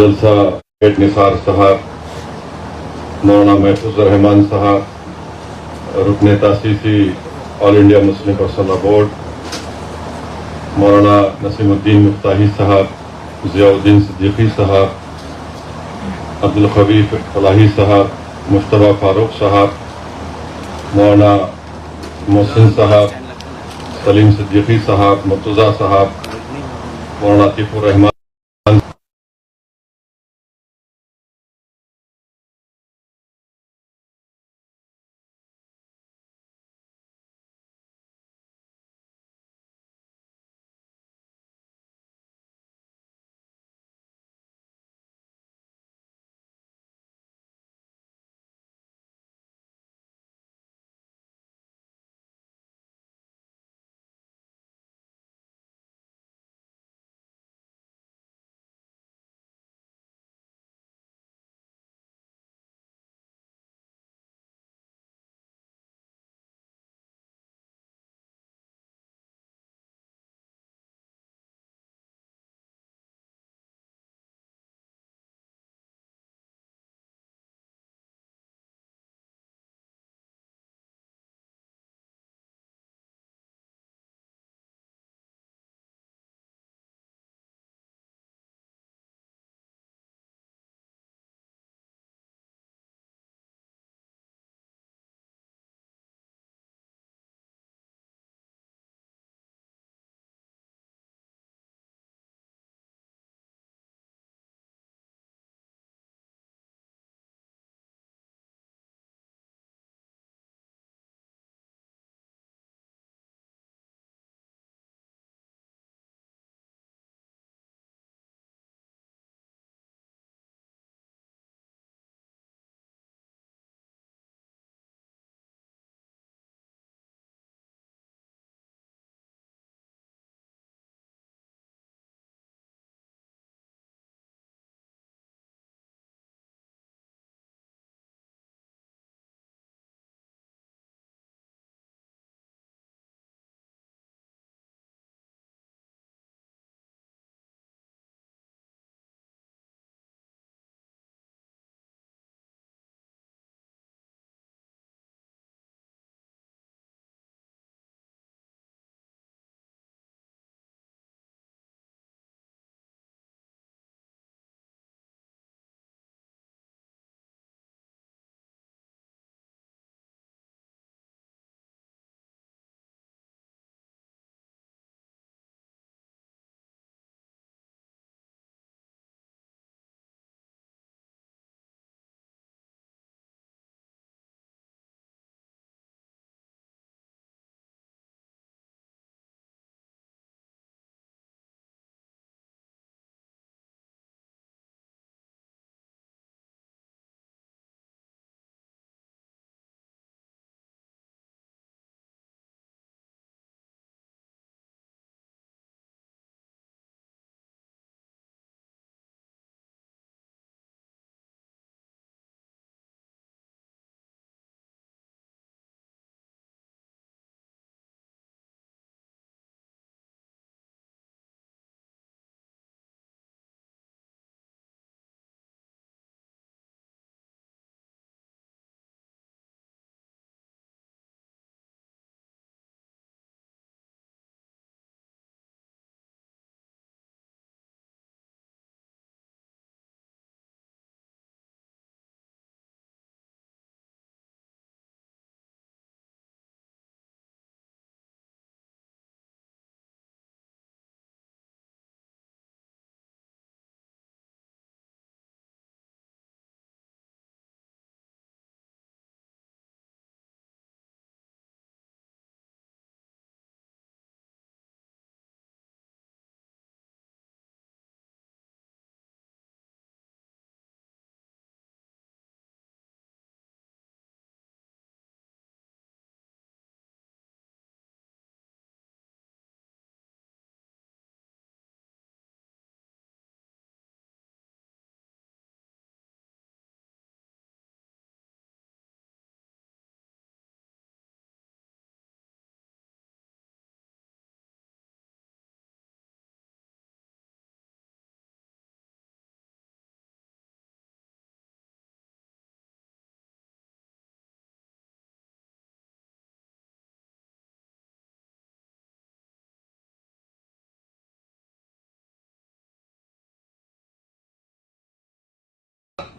जलसा हेड निसार साहब, मौलाना महफूज रहमान साहब, रुकन तासीसी all India Muslim personal board, मौलाना नसीमुद्दीन मुफ्ताही साहब, ज़ियाउद्दीन सिद्दीकी साहब, अब्दुल खबीर फलाही साहब, मुश्तबा फारूक साहब, मौलाना मोहसिन साहब, सलीम सिद्दीकी साहब, मुर्तज़ा साहब, मौलाना आतिफुर रहमान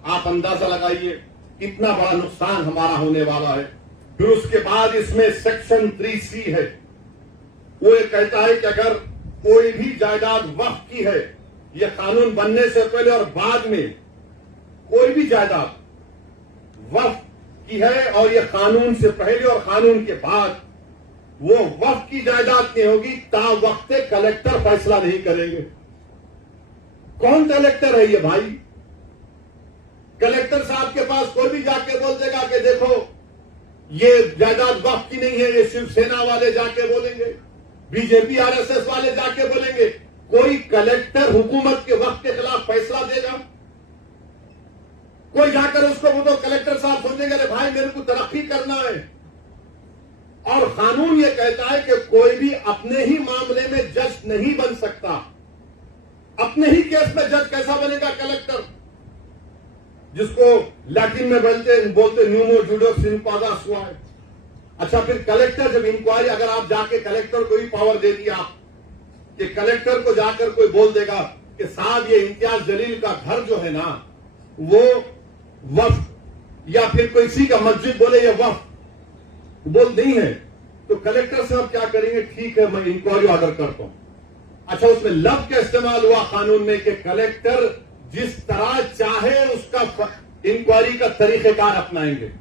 आप अंदाजा लगाइए कितना बड़ा नुकसान हमारा होने वाला है। फिर उसके बाद इसमें सेक्शन 3C है, वो ये कहता है कि अगर कोई भी जायदाद वक्फ की है, यह कानून बनने से पहले और बाद में कोई भी जायदाद वक्फ की है और यह कानून से पहले और कानून के बाद वो वक्फ की जायदाद नहीं होगी, ता वक्त कलेक्टर फैसला नहीं करेंगे। कौन कलेक्टर है ये भाई? कलेक्टर साहब के पास कोई भी जाके बोल देगा कि देखो ये जायदाद वक्फ की नहीं है, ये शिवसेना वाले जाके बोलेंगे, बीजेपी आरएसएस वाले जाके बोलेंगे। कोई कलेक्टर हुकूमत के वक्त के खिलाफ फैसला देगा? कोई जाकर उसको वो तो कलेक्टर साहब समझेंगे अरे भाई मेरे को तरक्की करना है। और कानून ये कहता है कि कोई भी अपने ही मामले में जज नहीं बन सकता। अपने ही केस में जज कैसा बनेगा कलेक्टर? जिसको लैटिन में बोलते न्यूमो जूडोस इन पादा सुआए। अच्छा, फिर कलेक्टर जब इंक्वायरी, अगर आप जाके कलेक्टर को ही पावर दे दिया कि कलेक्टर को जाकर कोई बोल देगा कि साहब ये इम्तियाज जलील का घर जो है ना वो वक्फ, या फिर किसी का मस्जिद बोले ये वक्फ बोल नहीं है, तो कलेक्टर साहब क्या करेंगे? ठीक है, मैं इंक्वायरी ऑर्डर करता हूं। अच्छा, उसमें लफ्ज का इस्तेमाल हुआ कानून में कि कलेक्टर जिस तरह चाहे उसका इंक्वायरी का तरीकेकार अपनाएंगे।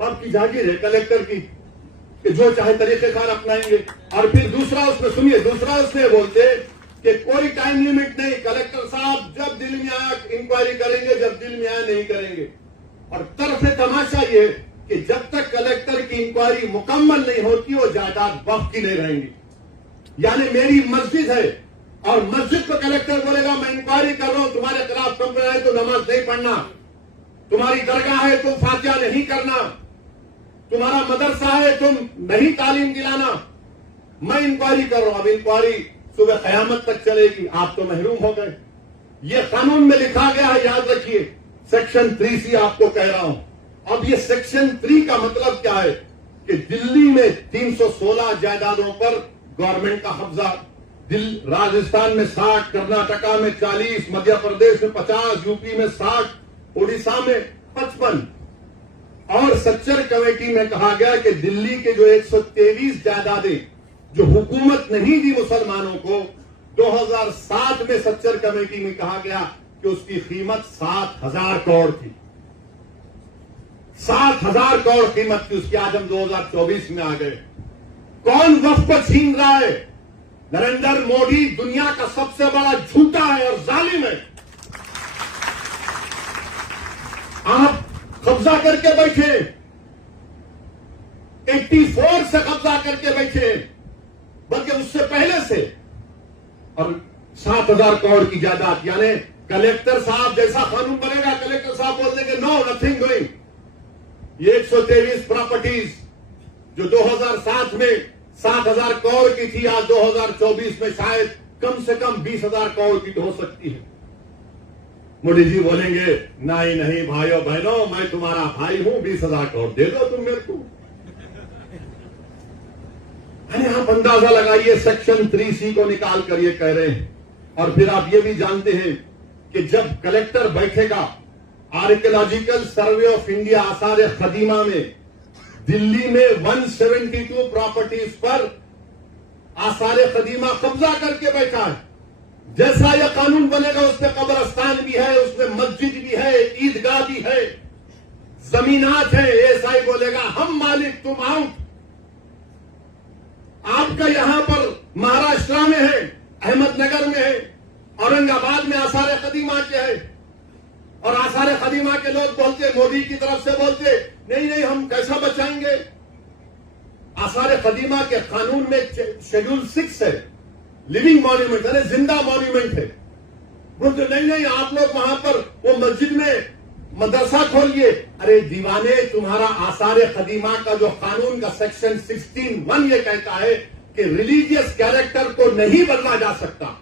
आपकी जागीर है कलेक्टर की कि जो चाहे तरीकेकार अपनाएंगे। और फिर दूसरा उसमें सुनिए, दूसरा उसमें बोलते कि कोई टाइम लिमिट नहीं, कलेक्टर साहब जब दिल में आया इंक्वायरी करेंगे, जब दिल में आया नहीं करेंगे। और तरफ तमाशा ये कि जब तक कलेक्टर की इंक्वायरी मुकम्मल नहीं होती वो जायदाद वक्फ की नहीं रहेंगी। यानी मेरी मस्जिद है और मस्जिद को कलेक्टर बोलेगा मैं इंक्वायरी कर रहा हूं, तुम्हारे खिलाफ कंप्लेंट है तो नमाज नहीं पढ़ना, तुम्हारी दरगाह है तुम फातिहा नहीं करना, तुम्हारा मदरसा है तुम नहीं तालीम दिलाना, मैं इंक्वायरी कर रहा हूं। अब इंक्वायरी सुबह कयामत तक चलेगी, आप तो महरूम हो गए। ये कानून में लिखा गया है, याद रखिए। सेक्शन 3C आपको कह रहा हूं। अब ये सेक्शन 3 का मतलब क्या है कि दिल्ली में 316 जायदादों पर गवर्नमेंट का कब्जा, राजस्थान में 60, कर्नाटका में 40, मध्य प्रदेश में 50, यूपी में 60, उड़ीसा में 55। और सच्चर कमेटी में कहा गया कि दिल्ली के जो 123 जायदादें जो हुकूमत नहीं दी मुसलमानों को, 2007 में सच्चर कमेटी में कहा गया कि उसकी कीमत 7,000 करोड़ थी। 7,000 करोड़ कीमत थी उसकी। आज हम 2024 में आ गए। कौन वक्फ को छीन रहा है? नरेंद्र मोदी दुनिया का सबसे बड़ा झूठा है और जालिम है। आप कब्जा करके बैठे, 84 से कब्जा करके बैठे, बल्कि उससे पहले से, और 7,000 करोड़ की जायदाद। यानी कलेक्टर साहब जैसा कानून बनेगा, कलेक्टर साहब बोल देंगे नो नथिंग डूइंग। ये 123 प्रॉपर्टीज जो 2007 में 7,000 करोड़ की थी, आज 2024 में शायद कम से कम 20,000 करोड़ की हो सकती है। मोदी जी बोलेंगे नहीं नहीं भाइयों बहनों, मैं तुम्हारा भाई हूं, 20,000 करोड़ दे दो तुम मेरे को। अरे आप अंदाजा लगाइए, सेक्शन 3C को निकाल कर ये कह रहे हैं। और फिर आप ये भी जानते हैं कि जब कलेक्टर बैठेगा, आर्कियोलॉजिकल सर्वे ऑफ इंडिया आसार खदीमा में दिल्ली में 172 प्रॉपर्टीज पर आसार खदीमा कब्जा करके बैठा है। जैसा यह कानून बनेगा उसमें कब्रस्तान भी है, उसमें मस्जिद भी है, ईदगाह भी है, जमीनात है। एसआई बोलेगा हम मालिक तुम आउट। आपका यहां पर महाराष्ट्र में है, अहमदनगर में है, औरंगाबाद में आसार खदीमा के है। और आसार खदीमा के लोग बोलते, मोदी की तरफ से बोलते नहीं नहीं हम कैसा बचाएंगे। आसार खदीमा के कानून में शेड्यूल 6 है, लिविंग मॉन्यूमेंट है, जिंदा मॉन्यूमेंट है। बोलते नहीं नहीं आप लोग वहां पर वो मस्जिद में मदरसा खोलिए। अरे दीवाने, तुम्हारा आसार खदीमा का जो कानून का सेक्शन 16(1) ये कहता है कि रिलीजियस कैरेक्टर को नहीं बदला जा सकता।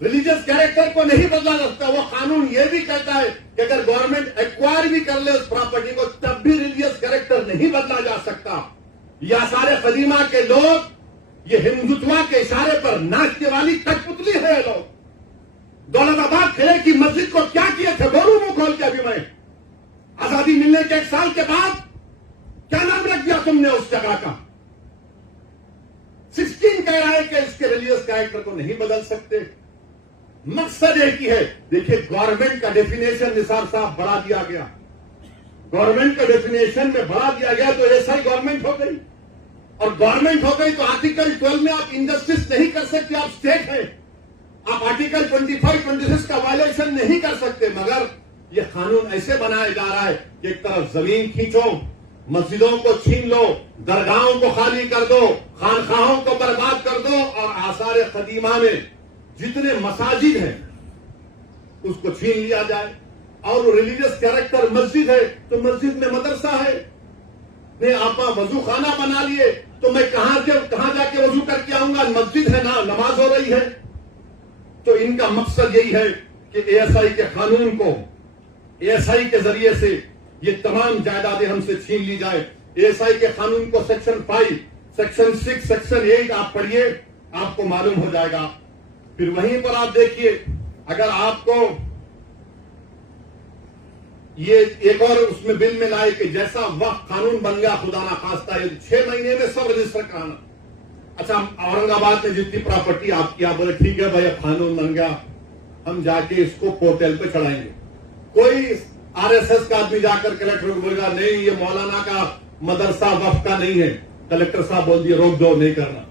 रिलीजियस कैरेक्टर को नहीं बदला जा सकता। वो कानून ये भी कहता है कि अगर गवर्नमेंट एक्वायर भी कर ले उस प्रॉपर्टी को, तब भी रिलीजियस कैरेक्टर नहीं बदला जा सकता। ये आसार खदीमा के लोग ये हिंदुत्व के इशारे पर नाचने वाली कठपुतली है लोग। दौलताबाद किले की मस्जिद को क्या किए थे, बोलूं मुंह खोल के अभी मैं। आजादी मिलने के 1 साल के बाद क्या नाम रख दिया तुमने उस जगह का? 16 कह रहा है कि इसके रिलीजियस कैरेक्टर को नहीं बदल सकते। मकसद एक ही है। देखिए, गवर्नमेंट का डेफिनेशन निसार साहब बढ़ा दिया गया, गवर्नमेंट का डेफिनेशन में बढ़ा दिया गया तो ऐसा ही गवर्नमेंट हो गई। और गवर्नमेंट हो गई तो आर्टिकल 12 में आप इंजस्टिस नहीं कर सकते, आप स्टेट है। आप आर्टिकल 25, 26 का वायलेशन नहीं कर सकते। मगर यह कानून ऐसे बनाया जा रहा है कि एक तरफ जमीन खींचो, मस्जिदों को छीन लो, दरगाहों को खाली कर दो, खानखाहों को बर्बाद कर दो, और आसार कदीमा में जितने मसाजिद हैं उसको छीन लिया जाए। और रिलीजियस कैरेक्टर मस्जिद है तो मस्जिद में मदरसा है। ने आप वजू खाना बना लिए तो मैं कहां जाके वजू करके आऊंगा? मस्जिद है ना, नमाज हो रही है। तो इनका मकसद यही है कि एएसआई के कानून को, एएसआई के जरिए से ये तमाम जायदादें हमसे छीन ली जाए। एएसआई के कानून को सेक्शन 5, सेक्शन 6, सेक्शन 8 आप पढ़िए, आपको मालूम हो जाएगा। फिर वहीं पर आप देखिए, अगर आपको ये एक और उसमें बिल में लाए कि जैसा वक्त कानून बन गया, खुदा ना खास्ता, 6 महीने में सब रजिस्टर कराना। अच्छा, औरंगाबाद में जितनी प्रॉपर्टी आपकी, आप बोले ठीक है भाई कानून बन गया, हम जाके इसको पोर्टल पे चढ़ाएंगे। कोई आरएसएस का आदमी जाकर कलेक्टर को बोलेगा नहीं ये मौलाना का मदरसा वक्फ का नहीं है। कलेक्टर साहब बोल दिए रोक दो, नहीं करना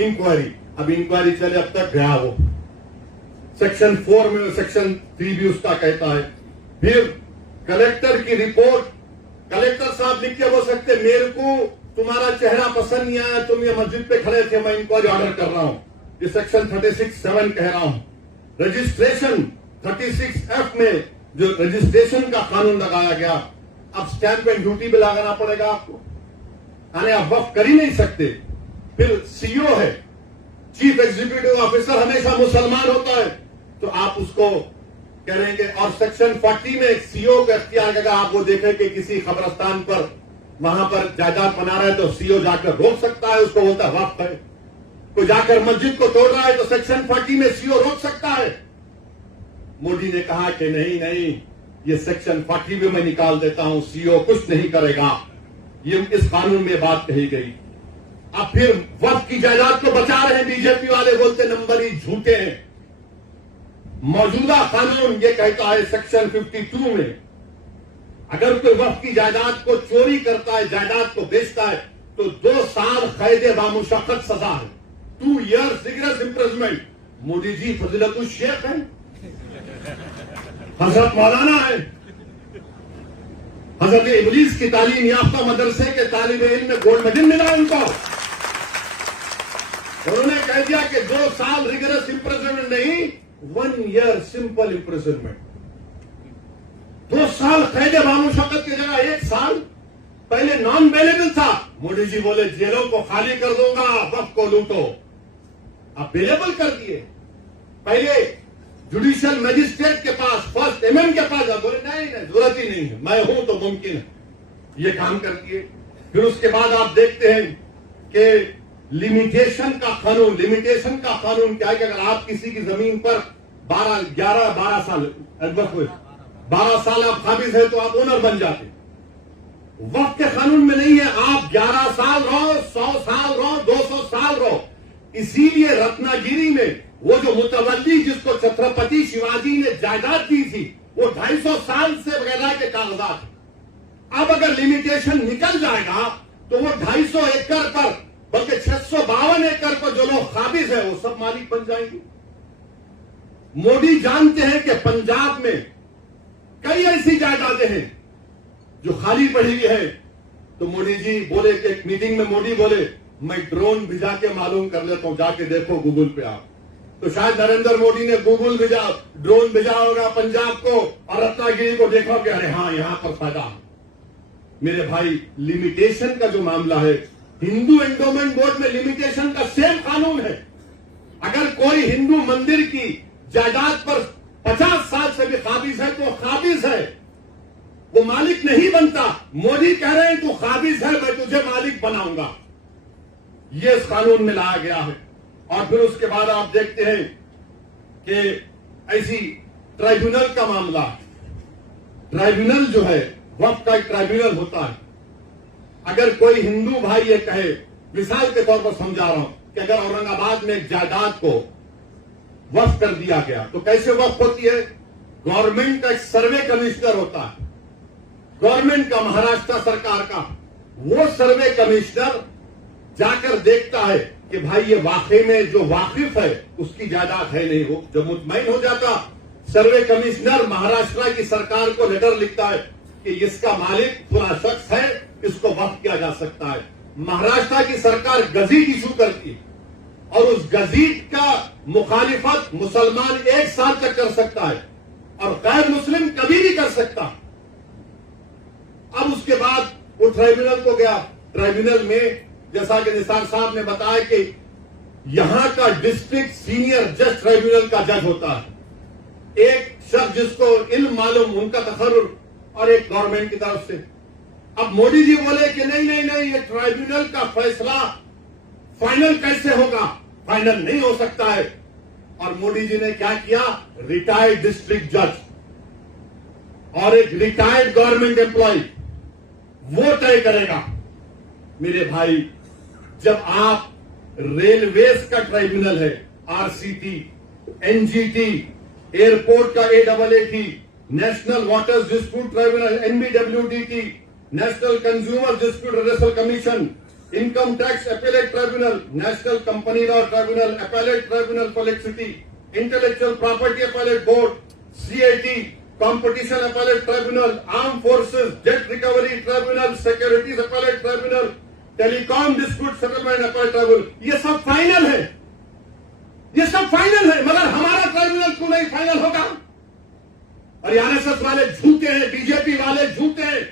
इंक्वायरी। अब इंक्वायरी चले, अब तक गया वो सेक्शन 4 में, सेक्शन 3 भी उसका कहता है। फिर कलेक्टर की रिपोर्ट, कलेक्टर साहब लिख के बोल सकते मेरे को तुम्हारा चेहरा पसंद नहीं आया, तुम ये मस्जिद पे खड़े थे, मैं इंक्वायरी ऑर्डर कर रहा हूं। ये सेक्शन 36(7) कह रहा हूं। रजिस्ट्रेशन 36(f) में जो रजिस्ट्रेशन का कानून लगाया गया, अब स्टैंप एंड ड्यूटी भी लगाना पड़ेगा आपको, यानी आप वक्फ कर ही नहीं सकते। फिर सीओ है, चीफ एग्जीक्यूटिव ऑफिसर, हमेशा मुसलमान होता है तो आप उसको करेंगे। और सेक्शन 40 में सीओ का इख्तियार अगर आप वो देखें कि किसी कब्रिस्तान पर वहां पर जायदाद बना रहा है तो सीओ जाकर रोक सकता है, उसको बोलता है वक्फ है। कोई जाकर मस्जिद को तोड़ रहा है तो सेक्शन 40 में सीओ रोक सकता है। मोदी ने कहा कि नहीं, ये सेक्शन 40 भी मैं निकाल देता हूं, सीओ कुछ नहीं करेगा। ये इस कानून में बात कही गई। अब फिर वक्फ की जायदाद को बचा रहे हैं बीजेपी वाले, बोलते नंबर ही झूठे हैं। मौजूदा कानून ये कहता है सेक्शन 52 में अगर कोई वक्फ की जायदाद को चोरी करता है, जायदाद को बेचता है तो 2 साल कैद बामुशक्कत सजा है, 2 years rigorous imprisonment. Modi ji फजीलतुल Sheikh है, हजरत मौलाना है, हजरत इबलीस की तालीम याफ्ता मदरसे के तालिब इल्म में गोल्ड मेडल मिला उनको। उन्होंने कह दिया कि 2 साल रिगरस इम्प्रिजनमेंट नहीं, 1 year सिंपल इम्प्रिजनमेंट। 2 साल कैद बामुशक्कत की जगह 1 साल पहले नॉन अवेलेबल था। मोदी जी बोले जेलों को खाली कर दूंगा, वक्फ को लूटो। अब अवेलेबल कर दिए। पहले जुडिशियल मजिस्ट्रेट के पास, फर्स्ट एमएम के पास, बोले नहीं जरूरत ही नहीं है, मैं हूं तो मुमकिन है, ये काम कर दिए। फिर उसके बाद आप देखते हैं कि लिमिटेशन का कानून, लिमिटेशन का कानून क्या है कि अगर आप किसी की जमीन पर 12 साल 12 साल आप काबिज है तो आप ओनर बन जाते। वक्त के कानून में नहीं है, आप 11 साल रहो, 100 साल रहो, 200 साल रहो। इसीलिए रत्नागिरी में वो जो मुतवल्ली जिसको छत्रपति शिवाजी ने जायदाद दी थी, वो 250 साल से वगैरह के कागजात। अब अगर लिमिटेशन निकल जाएगा तो वो 250 एकड़ पर, बल्कि 652 एकड़ पर जो लोग काबिज है वो सब मालिक बन जाएंगे। मोदी जानते हैं कि पंजाब में कई ऐसी जायदादें हैं जो खाली पड़ी हुई है। तो मोदी जी बोले कि एक मीटिंग में मोदी बोले मैं ड्रोन भिजा के मालूम कर लेता हूं, जाके देखो गूगल पे आप। तो शायद नरेंद्र मोदी ने गूगल भेजा, ड्रोन भेजा होगा पंजाब को और रत्नागिरी को, देखो कि अरे हाँ यहां पर फायदा। मेरे भाई, लिमिटेशन का जो मामला है, हिंदू एंडोमेंट बोर्ड में लिमिटेशन का सेम कानून है। अगर कोई हिंदू मंदिर की जायदाद पर 50 साल से भी काबिज है तो काबिज है, वो मालिक नहीं बनता। मोदी कह रहे हैं तू काबिज है, मैं तुझे मालिक बनाऊंगा। ये इस कानून में लाया गया है। और फिर उसके बाद आप देखते हैं कि ऐसी ट्राइब्यूनल का मामला। ट्राइब्यूनल जो है वक्फ का एक ट्राइब्यूनल होता है। अगर कोई हिंदू भाई ये कहे, मिसाल के तौर पर समझा रहा हूं, कि अगर औरंगाबाद में एक जायदाद को वक्फ कर दिया गया तो कैसे वक्फ होती है? गवर्नमेंट का एक सर्वे कमिश्नर होता है, गवर्नमेंट का, महाराष्ट्र सरकार का। वो सर्वे कमिश्नर जाकर देखता है कि भाई ये वाकई में जो वाकिफ है उसकी जायदाद है नहीं। हो जब मुतमईन हो जाता, सर्वे कमिश्नर महाराष्ट्र की सरकार को लेटर लिखता है कि इसका मालिक पूरा शख्स है, इसको वक्फ किया जा सकता है। महाराष्ट्र की सरकार गजीट इशू करती और उस गजीट का मुखालिफत मुसलमान 1 साल तक कर सकता है और गैर मुस्लिम कभी नहीं कर सकता। अब उसके बाद वो ट्राइब्यूनल को गया। ट्राइब्यूनल में जैसा कि निसार साहब ने बताया कि यहां का डिस्ट्रिक्ट सीनियर जज ट्राइब्यूनल का जज होता है, एक शख्स जिसको इल्म मालूम, उनका तखर्रुर, और एक गवर्नमेंट की तरफ से। अब मोदी जी बोले कि नहीं नहीं नहीं, ये ट्राइब्यूनल का फैसला फाइनल कैसे होगा? फाइनल नहीं हो सकता है। और मोदी जी ने क्या किया? रिटायर्ड डिस्ट्रिक्ट जज और एक रिटायर्ड गवर्नमेंट एम्प्लॉय वो तय करेगा। मेरे भाई, जब आप रेलवेज का ट्राइब्यूनल है, आरसीटी, एनजीटी, एयरपोर्ट का AWT, national waters dispute tribunal NBWDT, national consumer dispute redressal commission, income tax appellate tribunal, national company law tribunal, appellate tribunal for electricity, intellectual property appellate board, CAT, competition appellate tribunal, arm forces debt recovery tribunal, securities appellate tribunal, telecom dispute settlement appellate tribunal. ये सब final है, ये सब final है, मगर हमारा tribunal क्यों नहीं फाइनल होगा? और आरएसएस वाले झूठे हैं, बीजेपी वाले झूठे हैं,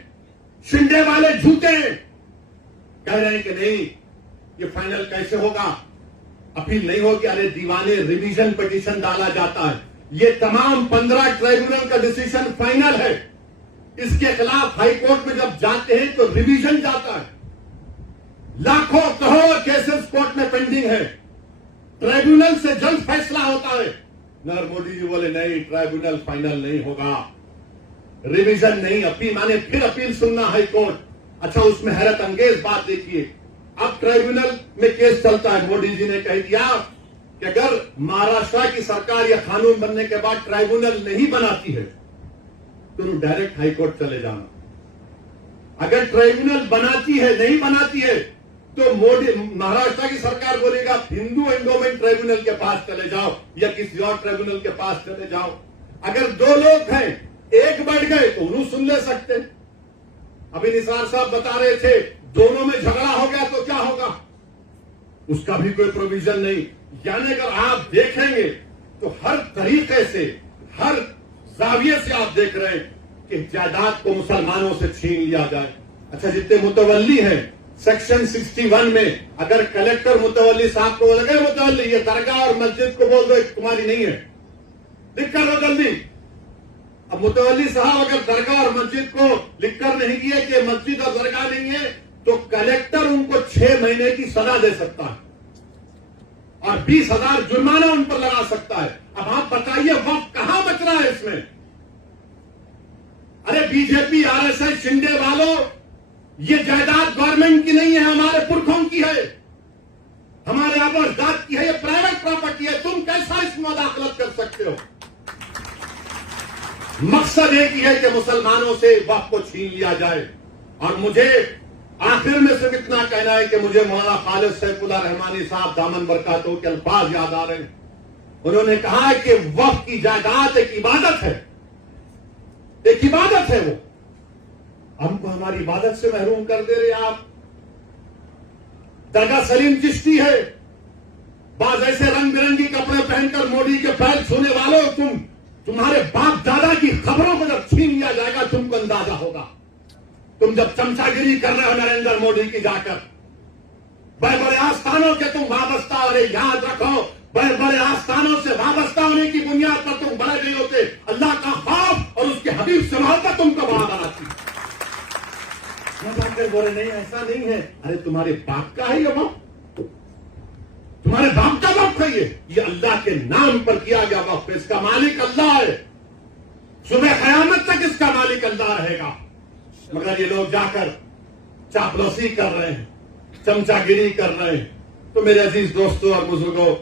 शिंदे वाले झूठे हैं, कह रहे हैं कि नहीं ये फाइनल कैसे होगा, अपील नहीं होगी। अरे दीवाने, रिवीजन पिटीशन डाला जाता है। ये तमाम 15 ट्राइब्यूनल का डिसीजन फाइनल है। इसके खिलाफ हाई कोर्ट में जब जाते हैं तो रिवीजन जाता है। लाखों करोड़ केसेस कोर्ट में पेंडिंग है, ट्राइब्यूनल से जल्द फैसला होता है। मगर मोदी जी बोले नहीं, ट्राइब्यूनल फाइनल नहीं होगा, रिवीजन नहीं, अपील माने फिर अपील सुनना हाई कोर्ट। अच्छा, उसमें हैरत अंगेज बात देखिए, अब ट्राइब्यूनल में केस चलता है। मोदी जी ने कह दिया कि अगर महाराष्ट्र की सरकार या कानून बनने के बाद ट्राइब्यूनल नहीं बनाती है तो डायरेक्ट हाई कोर्ट चले जाना। अगर ट्राइब्यूनल बनाती है, नहीं बनाती है, तो मोदी, महाराष्ट्र की सरकार बोलेगा हिंदू एंडोमेंट ट्राइब्यूनल के पास चले जाओ या किसी और ट्राइब्यूनल के पास चले जाओ। अगर 2 लोग हैं, एक बढ़ गए तो उन्हें सुन ले सकते। अभी निसार साहब बता रहे थे, दोनों में झगड़ा हो गया तो क्या होगा, उसका भी कोई प्रोविजन नहीं। यानी अगर आप देखेंगे तो हर तरीके से, हर जाविये से आप देख रहे हैं कि जायदाद को मुसलमानों से छीन लिया जाए। अच्छा, जितने मुतवल्ली हैं, सेक्शन 61 में अगर कलेक्टर मुतवल्ली साहब को लगे, मुतवल्ली ये दरगाह और मस्जिद को बोल दो तुम्हारी नहीं है, लिख कर दो जल्दी। अब मुतवल्ली साहब अगर दरगाह और मस्जिद को लिखकर नहीं दिए कि मस्जिद और दरगाह नहीं है, तो कलेक्टर उनको 6 महीने की सजा दे सकता है और 20,000 जुर्माना उन पर लगा सकता है। अब आप बताइए वक्त कहां बच रहा है इसमें? अरे बीजेपी, आरएसएस, शिंदे वालों, ये जायदाद गवर्नमेंट की नहीं है, हमारे पुरखों की है, हमारे आबाद की है, ये प्राइवेट प्रॉपर्टी है। तुम कैसा इसमें मुदाखलत कर सकते हो? मकसद एक ही है कि मुसलमानों से वक्त को छीन लिया जाए। और मुझे आखिर में सिर्फ इतना कहना है कि मुझे मौलाना खालिद सैफुल्लाह रहमानी साहब दामन बरकातहू के अल्फाज याद आ रहे हैं। उन्होंने कहा है कि वक्त की जायदाद एक इबादत है, एक इबादत है। वो हमको हमारी इबादत से महरूम कर दे रहे आप। दरगाह सलीम चिश्ती है, बाज ऐसे रंग बिरंगी कपड़े पहनकर मोदी के पैर छूने वालों, तुम्हारे बाप दादा की खबरों को जब छीन लिया जाएगा तुमको अंदाजा होगा। तुम जब चमचागिरी कर रहे हो नरेंद्र मोदी की जाकर, बड़े बड़े आस्थानों के तुम वाबस्ता, अरे याद रखो, बड़े बड़े आस्थानों से वाबस्ता होने की बुनियाद पर तुम बड़े नहीं होते। अल्लाह का खौफ और उसके हबीब से मोहब्बत तुमको बड़ा बनाती। बोले नहीं, ऐसा नहीं है। अरे तुम्हारे बाप का है ये वक्त, तुम्हारे बाप का वक्त वक्फ है, ये अल्लाह के नाम पर किया गया वक्फ है। इसका मालिक अल्लाह है, सुबह कयामत तक इसका मालिक अल्लाह रहेगा। मगर ये लोग जाकर चापलूसी कर रहे हैं, चमचागिरी कर रहे हैं। तो मेरे अजीज दोस्तों और बुजुर्गों,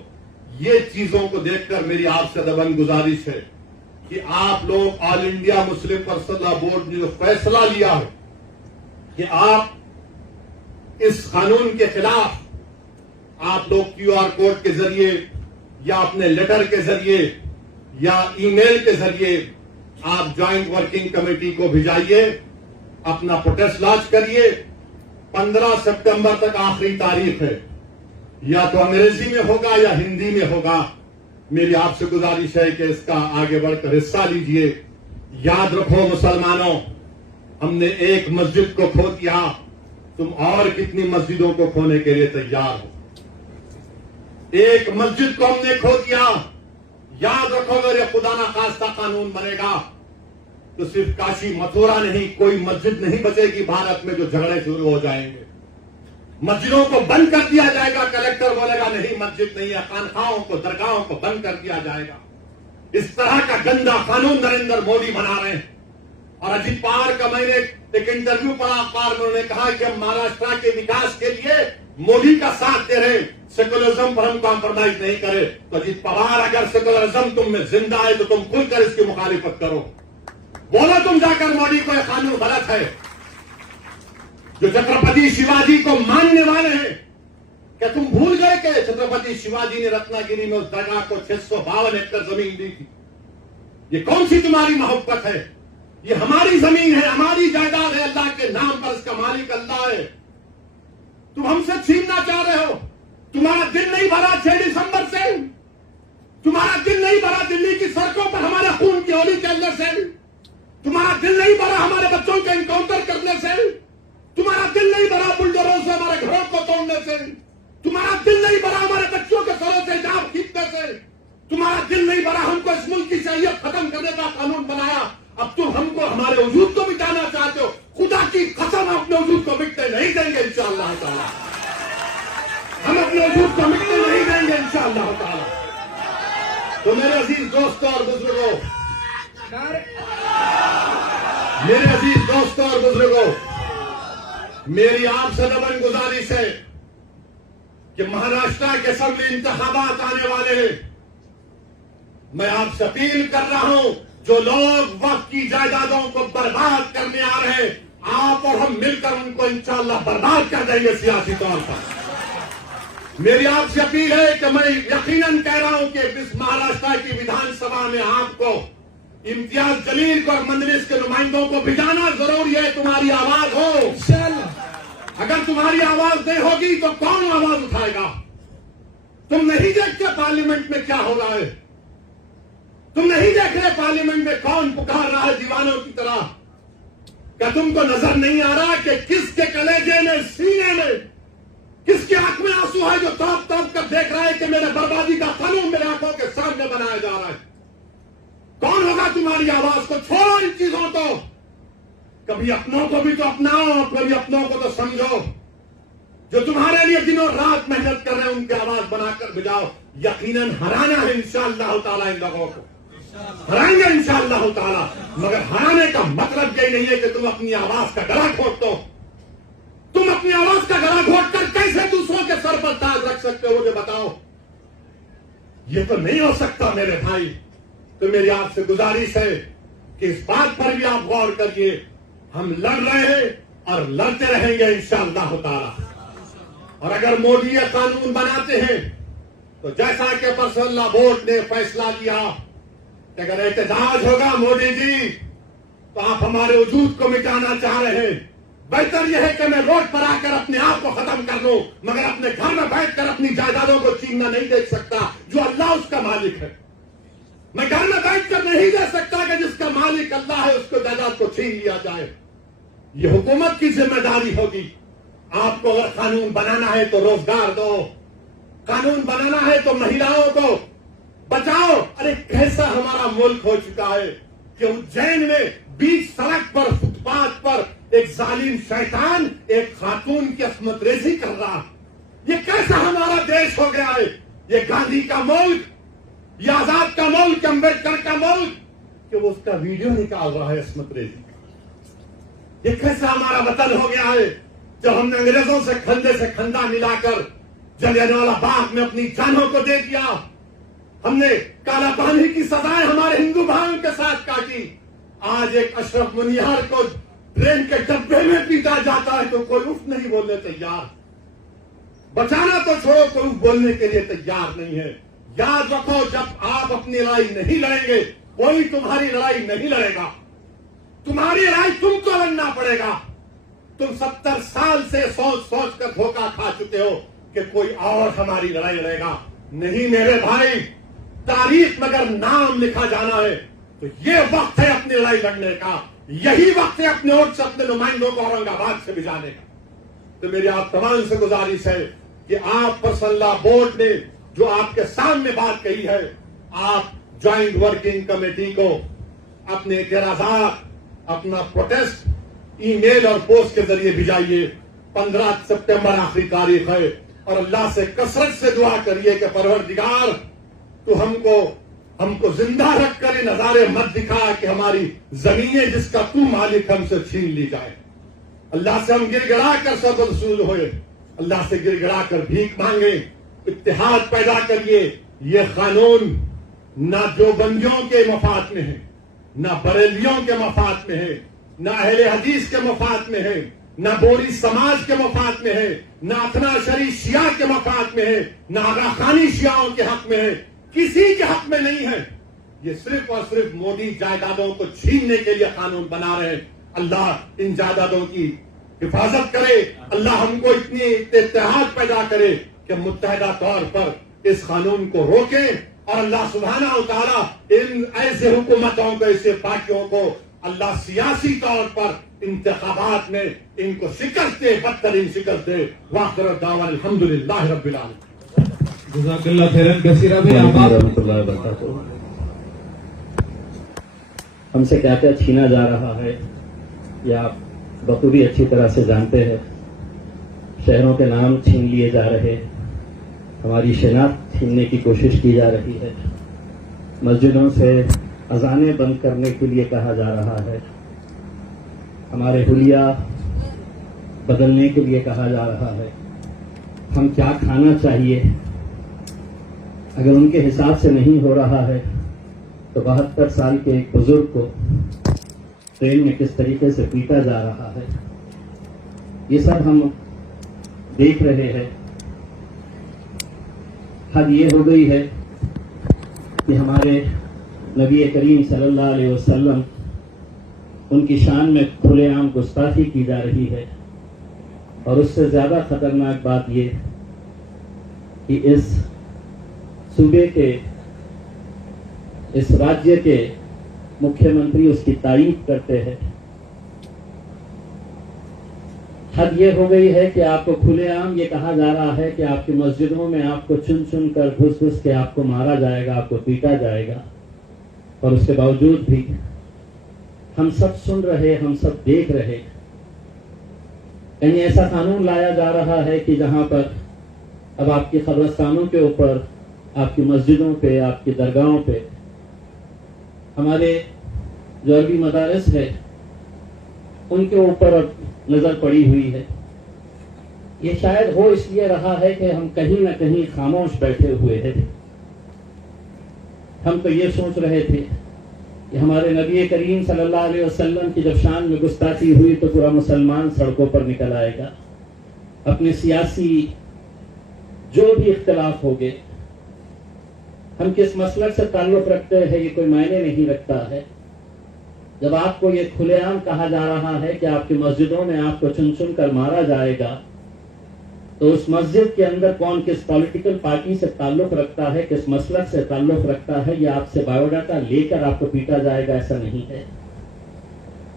ये चीजों को देखकर मेरी आपसे दबंग गुजारिश है कि आप लोग all India Muslim personal law board ने जो फैसला लिया है कि आप इस कानून के खिलाफ आप लोग क्यूआर कोड के जरिए या अपने लेटर के जरिए या ईमेल के जरिए आप ज्वाइंट वर्किंग कमेटी को भिजाइए, अपना प्रोटेस्ट लॉन्च करिए। 15 सितंबर तक आखिरी तारीख है, या तो अंग्रेजी में होगा या हिंदी में होगा। मेरी आपसे गुजारिश है कि इसका आगे बढ़कर हिस्सा लीजिए। याद रखो मुसलमानों, हमने एक मस्जिद को खो दिया, तुम और कितनी मस्जिदों को खोने के लिए तैयार हो। एक मस्जिद को हमने खो दिया, याद रखो अगर ये खुदा ना खास्ता कानून बनेगा तो सिर्फ काशी मथुरा नहीं, कोई मस्जिद नहीं बचेगी भारत में जो झगड़े शुरू हो जाएंगे। मस्जिदों को बंद कर दिया जाएगा, कलेक्टर बोलेगा नहीं मस्जिद नहीं है, खानखाओं को दरगाहों को बंद कर दिया जाएगा। इस तरह का गंदा कानून नरेंद्र मोदी बना रहे हैं। और अजीत पवार का मैंने एक इंटरव्यू पढ़ा अखबार में, उन्होंने कहा कि हम महाराष्ट्र के विकास के लिए मोदी का साथ दे रहे, सेकुलरिज्म पर हम कॉम्प्रोमाइज नहीं करे। तो अजीत पवार, अगर सेकुलरिज्म तुम में जिंदा है तो तुम खुलकर इसकी मुखालिफत करो, बोलो तुम जाकर मोदी को यह कानून गलत है। जो छत्रपति शिवाजी को मानने वाले हैं, क्या तुम भूल गए कि छत्रपति शिवाजी ने रत्नागिरी में उस दरगाह को 652 एकड़ जमीन दी थी? ये कौन सी तुम्हारी मोहब्बत है? ये हमारी जमीन है, हमारी जायदाद है, अल्लाह के नाम पर इसका मालिक अल्लाह है। तुम हमसे छीनना चाह रहे हो। तुम्हारा दिल नहीं भरा 6 दिसंबर से, तुम्हारा दिल नहीं भरा दिल्ली की सड़कों पर हमारे खून की होली खेलने से, तुम्हारा दिल नहीं भरा हमारे बच्चों के इनकाउंटर करने से, तुम्हारा दिल नहीं भरा बुलडोजरों से हमारे घरों को तोड़ने से, तुम्हारा दिल नहीं भरा हमारे बच्चों के सरों से जान खींचने से, तुम्हारा दिल नहीं भरा हमको इस मुल्क की शरीयत खत्म करने का कानून बनाया। अब तुम हमको हमारे वजूद को मिटाना चाहते हो। खुदा की कसम अपने वजूद को मिटने नहीं देंगे इंशाअल्लाह ताला। हम अपने वजूद को मिटने नहीं देंगे इंशाअल्लाह ताला। तो मेरे अजीज दोस्तों और बुजुर्गों, मेरे अजीज दोस्तों और बुजुर्गों, मेरी आपसे दबंग गुजारिश है कि महाराष्ट्र के असेंबली इंतखाबात आने वाले हैं। मैं आपसे अपील कर रहा हूं, जो लोग वक्त की जायदादों को बर्बाद करने आ रहे हैं, आप और हम मिलकर उनको इंशाअल्लाह बर्बाद कर देंगे सियासी तौर पर। मेरी आपसे अपील है कि मैं यकीनन कह रहा हूं कि इस महाराष्ट्र की विधानसभा में आपको इम्तियाज जलील को और मंजलिस के नुमाइंदों को भिजाना जरूरी है। तुम्हारी आवाज हो, अगर तुम्हारी आवाज नहीं होगी तो कौन आवाज उठाएगा? तुम नहीं देखते पार्लियामेंट में क्या हो रहा है, तुम नहीं देख रहे पार्लियामेंट में कौन पुकार रहा है दीवानों की तरह। क्या तुमको नजर नहीं आ रहा कि किसके कलेजे में, सीने में, किसकी आंख में आंसू है जो तौप तौप कर देख रहा है कि मेरे बर्बादी का कानून मेरे आंखों के सामने बनाया जा रहा है? कौन होगा तुम्हारी आवाज को? छोड़ो इन चीजों को, कभी अपनों को भी तो अपनाओ, कभी अपनों को तो समझो। जो तुम्हारे लिए दिनों रात मेहनत कर रहे हैं उनकी आवाज बनाकर भिजाओ। यकीनन हराना है इंशाअल्लाह ताला, इन लोगों को हराएंगे इंशाअल्लाह ताला। मगर हराने का मतलब यही नहीं है कि तुम अपनी आवाज का गला घोट दो। तुम अपनी आवाज का गला घोट कर कैसे दूसरों के सर पर ताज रख सकते हो, मुझे बताओ। ये तो नहीं हो सकता मेरे भाई। तो मेरी आपसे गुजारिश है कि इस बात पर भी आप गौर करिए। हम लड़ रहे हैं और लड़ते रहेंगे इंशाअल्लाह ताला। और अगर मोदी ये कानून बनाते हैं तो जैसा कि पर्सनल लॉ बोर्ड ने फैसला लिया कि अगर एहतजाज होगा मोदी जी तो आप हमारे वजूद को मिटाना चाह रहे हैं, बेहतर यह है कि मैं रोड पर आकर अपने आप को खत्म कर लूं, मगर अपने घर में बैठकर अपनी जायदादों को छीनना नहीं देख सकता जो अल्लाह उसका मालिक है। मैं घर में बैठकर नहीं दे सकता कि जिसका मालिक अल्लाह है उसको जायदाद को छीन लिया जाए। ये हुकूमत की जिम्मेदारी होगी। आपको अगर कानून बनाना है तो रोजगार दो, कानून बनाना है तो महिलाओं को बचाओ। अरे कैसा हमारा मुल्क हो चुका है कि उज्जैन में बीच सड़क पर, फुटपाथ पर एक जालिम शैतान एक खातून की अस्मत रेजी कर रहा। ये कैसा हमारा देश हो गया है ये गांधी का मुल्क, ये आजाद का मुल्क, अम्बेडकर का मुल्क, कि वो उसका वीडियो निकाल रहा है इस्मत रेजी। ये कैसा हमारा वतन हो गया है, जब हमने अंग्रेजों से खंदा मिलाकर जलियांवाला बाग में अपनी जानों को दे दिया, हमने काला पानी की सजाएं हमारे हिंदू भाइयों के साथ काटी। आज एक अशरफ मुनियार को ट्रेन के डब्बे में पीटा जाता है तो कोई उफ नहीं बोलने तैयार, बचाना तो छोड़ो, कोई उफ बोलने के लिए तैयार नहीं है। याद रखो, जब आप अपनी लड़ाई नहीं लड़ेंगे, कोई तुम्हारी लड़ाई नहीं लड़ेगा। तुम्हारी लड़ाई तुमको लड़ना पड़ेगा। तुम 70 साल से सोच कर धोखा खा चुके हो कि कोई और हमारी लड़ाई लड़ेगा। नहीं मेरे भाई, तारीख में अगर नाम लिखा जाना है तो ये वक्त है अपनी लड़ाई लड़ने का। यही वक्त है अपने वोट से अपने नुमाइंदों को औरंगाबाद से भिजाने का। तो मेरी आप तमाम से गुजारिश है कि आप पर्सनल लॉ बोर्ड ने जो आपके सामने बात कही है, आप ज्वाइंट वर्किंग कमेटी को अपने एतराजात, अपना प्रोटेस्ट ईमेल और पोस्ट के जरिए भिजाइए। 15 सितंबर आखिरी तारीख है और अल्लाह से कसरत से दुआ करिए कि परवरदिगार तो हमको जिंदा रखकर नजारे मत दिखा कि हमारी जमीनें जिसका तू मालिक हमसे छीन ली जाए। अल्लाह से हम गिड़गिड़ा कर सब वसूल हुए, अल्लाह से गिड़गिड़ा कर भीख मांगे, इत्तेहाद पैदा करिए। ये कानून ना देवबंदियों के मफाद में है, ना बरेलियों के मफाद में है, ना अहले हदीस के मफाद में है, ना बोरी समाज के मफाद में है, ना अथना शरी शिया के मफाद में है, ना आगा खानी शियाओं के हक में है, किसी के हक में नहीं है। ये सिर्फ और सिर्फ मोदी जायदादों को छीनने के लिए कानून बना रहे हैं। अल्लाह इन जायदादों की हिफाजत करे, अल्लाह हमको इतनी इत्तेहाद पैदा करे कि मुत्तहदा तौर पर इस कानून को रोकें और अल्लाह सुब्हानहू तआला इन ऐसे हुकूमतों को, ऐसे पार्टियों को अल्लाह सियासी तौर पर इंतखाबात में इनको शिकस्त दे, बदतरीन शिकस्त दे। वाखिर दावा अल्हम्दुलिल्लाह रब्बिल आलमीन। जज़ाकल्लाह खैरन कसीरा भाई। हमसे क्या क्या छीना जा रहा है ये आप बखूबी अच्छी तरह से जानते हैं। शहरों के नाम छीन लिए जा रहे, हमारी शनाख्त छीनने की कोशिश की जा रही है, मस्जिदों से अजानें बंद करने के लिए कहा जा रहा है, हमारे हुलिया बदलने के लिए कहा जा रहा है। हम क्या खाना चाहिए अगर उनके हिसाब से नहीं हो रहा है तो 72 साल के एक बुजुर्ग को ट्रेन में किस तरीके से पीटा जा रहा है, ये सब हम देख रहे हैं। हद ये हो गई है कि हमारे नबी करीम सल्लल्लाहु अलैहि वसल्लम, उनकी शान में खुलेआम गुस्ताखी की जा रही है। और उससे ज्यादा खतरनाक बात ये कि इस सूबे के, इस राज्य के मुख्यमंत्री उसकी तारीफ करते हैं। हद ये हो गई है कि आपको खुलेआम ये कहा जा रहा है कि आपकी मस्जिदों में आपको चुन चुन कर घुस घुस के आपको मारा जाएगा, आपको पीटा जाएगा। और उसके बावजूद भी हम सब सुन रहे, हम सब देख रहे। कहीं ऐसा कानून लाया जा रहा है कि जहां पर अब आपकी कब्रिस्तानों के ऊपर, आपकी मस्जिदों पे, आपकी दरगाहों पे हमारे जो अरबी मदारिस है उनके ऊपर अब नजर पड़ी हुई है। ये शायद हो इसलिए रहा है कि हम कहीं ना कहीं खामोश बैठे हुए हैं। हम तो ये सोच रहे थे कि हमारे नबी करीम सल्लल्लाहु अलैहि वसल्लम की जब शान में गुस्ताखी हुई तो पूरा मुसलमान सड़कों पर निकल आएगा। अपने सियासी जो भी इख्तिलाफ हो गए, हम किस मसलक से ताल्लुक रखते हैं ये कोई मायने नहीं रखता है। जब आपको ये खुलेआम कहा जा रहा है कि आपकी मस्जिदों में आपको चुन चुन कर मारा जाएगा, तो उस मस्जिद के अंदर कौन किस पॉलिटिकल पार्टी से ताल्लुक रखता है, किस मसलक से ताल्लुक रखता है, या आपसे बायोडाटा लेकर आपको पीटा जाएगा, ऐसा नहीं है।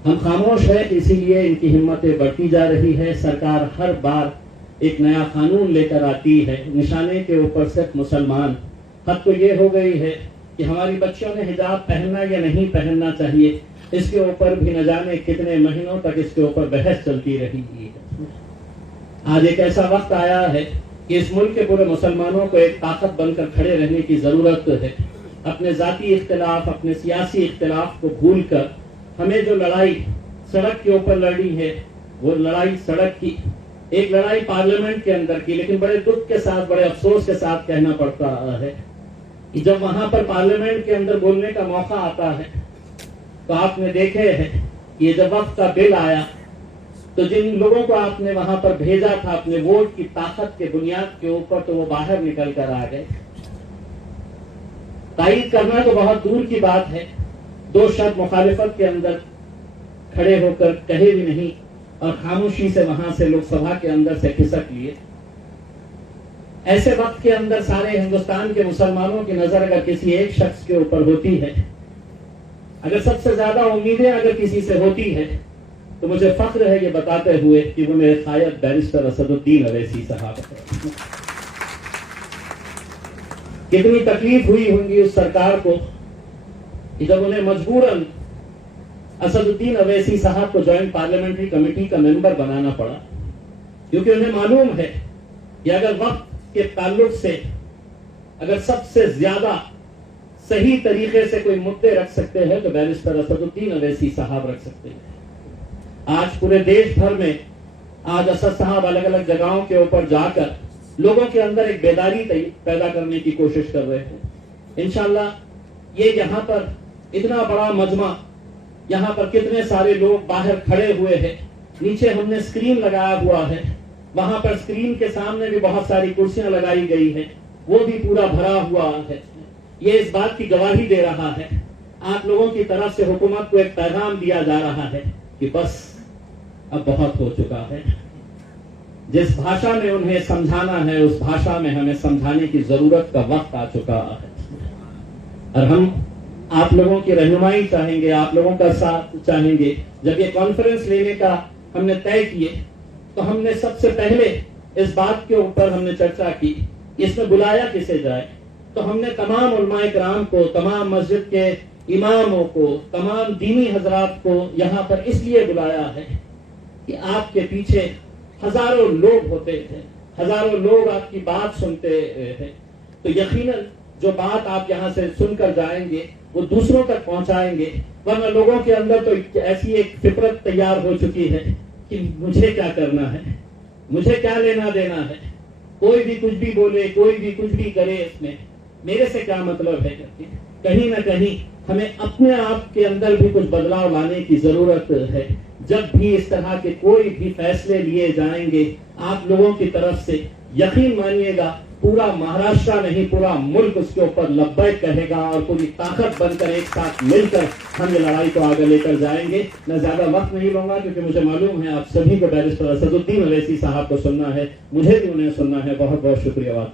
हम खामोश है, इसीलिए इनकी हिम्मतें बढ़ती जा रही है। सरकार हर बार एक नया कानून लेकर आती है, निशाने के ऊपर सिर्फ मुसलमान। हद तो ये हो गई है कि हमारी बच्चियों ने हिजाब पहनना या नहीं पहनना चाहिए, इसके ऊपर भी न जाने कितने महीनों तक इसके ऊपर बहस चलती रही है। आज एक ऐसा वक्त आया है कि इस मुल्क के पूरे मुसलमानों को एक ताकत बनकर खड़े रहने की जरूरत है। अपने जाती इख्तिलाफ, अपने सियासी इख्तिलाफ को भूलकर हमें जो लड़ाई सड़क के ऊपर लड़ी है, वो लड़ाई सड़क की, एक लड़ाई पार्लियामेंट के अंदर की। लेकिन बड़े दुख के साथ, बड़े अफसोस के साथ कहना पड़ता है कि जब वहां पर पार्लियामेंट के अंदर बोलने का मौका आता है तो आपने देखे हैं ये जब वक्त का बिल आया तो जिन लोगों को आपने वहां पर भेजा था अपने वोट की ताकत के बुनियाद के ऊपर, तो वो बाहर निकल कर आ गए। तायीद करना तो बहुत दूर की बात है, दो शब्द मुखालिफत के अंदर खड़े होकर कहे भी नहीं और खामोशी से वहां से लोकसभा के अंदर से खिसक लिए। ऐसे वक्त के अंदर सारे हिंदुस्तान के मुसलमानों की नजर अगर किसी एक शख्स के ऊपर होती है, अगर सबसे ज्यादा उम्मीदें अगर किसी से होती है, तो मुझे फख्र है ये बताते हुए कि वो मेरे कायद बैरिस्टर असदुद्दीन अवैसी साहब हैं। कितनी तकलीफ हुई होंगी उस सरकार को कि जब उन्हें मजबूरन असदुद्दीन अवैसी साहब को ज्वाइंट पार्लियामेंट्री कमेटी का मेंबर बनाना पड़ा, क्योंकि उन्हें मालूम है कि अगर वक्त के ताल्लुक से अगर सबसे ज्यादा सही तरीके से कोई मुद्दे रख सकते हैं तो बैरिस्टर असदुद्दीन अवैसी साहब रख सकते हैं। आज पूरे देश भर में आज असद साहब अलग अलग जगहों के ऊपर जाकर लोगों के अंदर एक बेदारी पैदा करने की कोशिश कर रहे हैं। इंशाअल्लाह ये यहाँ पर इतना बड़ा मजमा, यहाँ पर कितने सारे लोग बाहर खड़े हुए हैं, नीचे हमने स्क्रीन लगाया हुआ है, वहां पर स्क्रीन के सामने भी बहुत सारी कुर्सियां लगाई गई है, वो भी पूरा भरा हुआ है। ये इस बात की गवाही दे रहा है, आप लोगों की तरफ से हुकूमत को एक पैगाम दिया जा रहा है कि बस अब बहुत हो चुका है। जिस भाषा में उन्हें समझाना है उस भाषा में हमें समझाने की जरूरत का वक्त आ चुका है। और हम आप लोगों की रहनुमाई चाहेंगे, आप लोगों का साथ चाहेंगे। जब ये कॉन्फ्रेंस लेने का हमने तय किए तो हमने सबसे पहले इस बात के ऊपर हमने चर्चा की, इसमें बुलाया किसे जाए। तो हमने तमाम उलमाए किराम को, तमाम मस्जिद के इमामों को, तमाम दीनी हजरात को यहाँ पर इसलिए बुलाया है कि आपके पीछे हजारों लोग होते हैं, हजारों लोग आपकी बात सुनते हैं। तो यकीनन जो बात आप यहाँ से सुनकर जाएंगे वो दूसरों तक पहुंचाएंगे। वरना लोगों के अंदर तो ऐसी एक फितरत तैयार हो चुकी है कि मुझे क्या करना है, मुझे क्या लेना देना है, कोई भी कुछ भी बोले, कोई भी कुछ भी करे, इसमें मेरे से क्या मतलब है करके। कहीं ना कहीं हमें अपने आप के अंदर भी कुछ बदलाव लाने की जरूरत है। जब भी इस तरह के कोई भी फैसले लिए जाएंगे आप लोगों की तरफ से, यकीन मानिएगा पूरा महाराष्ट्र नहीं पूरा मुल्क उसके ऊपर लब्बैक कहेगा और पूरी ताकत बनकर एक साथ मिलकर हम ये लड़ाई को आगे लेकर जाएंगे। मैं ज्यादा वक्त नहीं लूंगा क्योंकि मुझे मालूम है आप सभी को बैरिस्टर असदुद्दीन अवैसी साहब को सुनना है, मुझे भी उन्हें सुनना है। बहुत बहुत शुक्रिया।